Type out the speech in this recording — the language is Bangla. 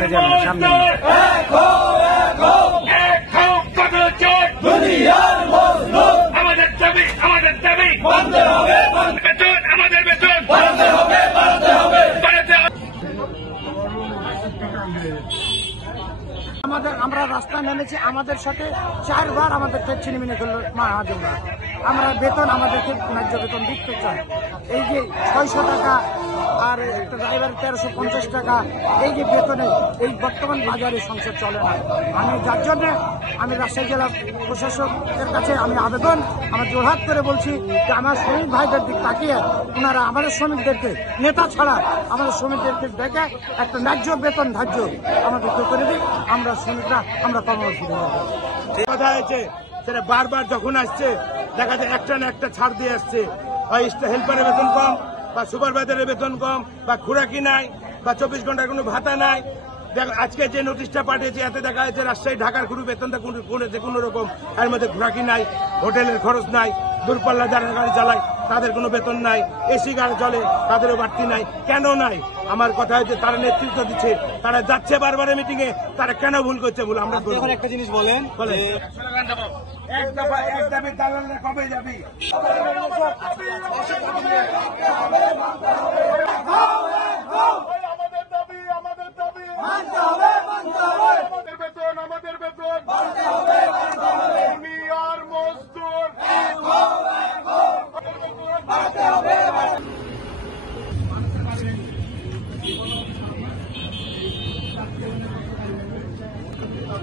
সামনে যাবেন সামনে আমাদের দাবি বেতন আমাদের বেতন আমরা রাস্তায় নেমেছি, আমাদের সাথে 4 বার আমাদেরকে ছিনিমিনি করলো মহাজনরা। আমরা বেতন আমাদেরকে ন্যায্য বেতন দিতে চাই। এই যে 600 টাকা আর একটা ড্রাইভার 1350 টাকা, এই যে বেতনে এই বর্তমান বাজারে সংসার চলে না। আমি যার জন্য আমি রাজশাহী জেলা প্রশাসকের কাছে আমি আবেদন আমার জোরহাত করে বলছি যে আমার শ্রমিক ভাইদের দিক তাকিয়ে ওনারা আমাদের শ্রমিকদেরকে নেতা ছাড়া আমাদের শ্রমিকদেরকে দেখে একটা ন্যায্য বেতন ধার্য আমাদেরকে করে দিই। আমরা শ্রমিকরা আমরা কর্মরত ফিরে যাবো। কথা হয়েছে সেটা বারবার যখন আসছে দেখা যায় একটা না একটা ছাড় দিয়ে আসছে, হয় হেল্পারের বেতন কম বা সুপারভাইজারের বেতন কম বা খুরাকি নাই বা 24 ঘন্টার কোনো ভাতা নাই। আজকে যে নোটিশটা পাঠিয়েছে এতে দেখা যাচ্ছে রাজশাহী ঢাকার কোনো বেতনটা কোনো রকম, এর মধ্যে খুরাকি নাই, হোটেলের খরচ নাই, দূরপাল্লা যারা গাড়ি চালায় তাদের কোনো বেতন নাই, এসি গাড়ি চলে তাদেরও বাড়তি নাই। কেন নাই? আমার কথা হচ্ছে তারা নেতৃত্ব দিচ্ছে, তারা যাচ্ছে বারবার মিটিং এ, তারা কেন ভুল করছে বলে আমরা একটা জিনিস বলেন এক দফা এক দাবি দালালরা কবে যাবি?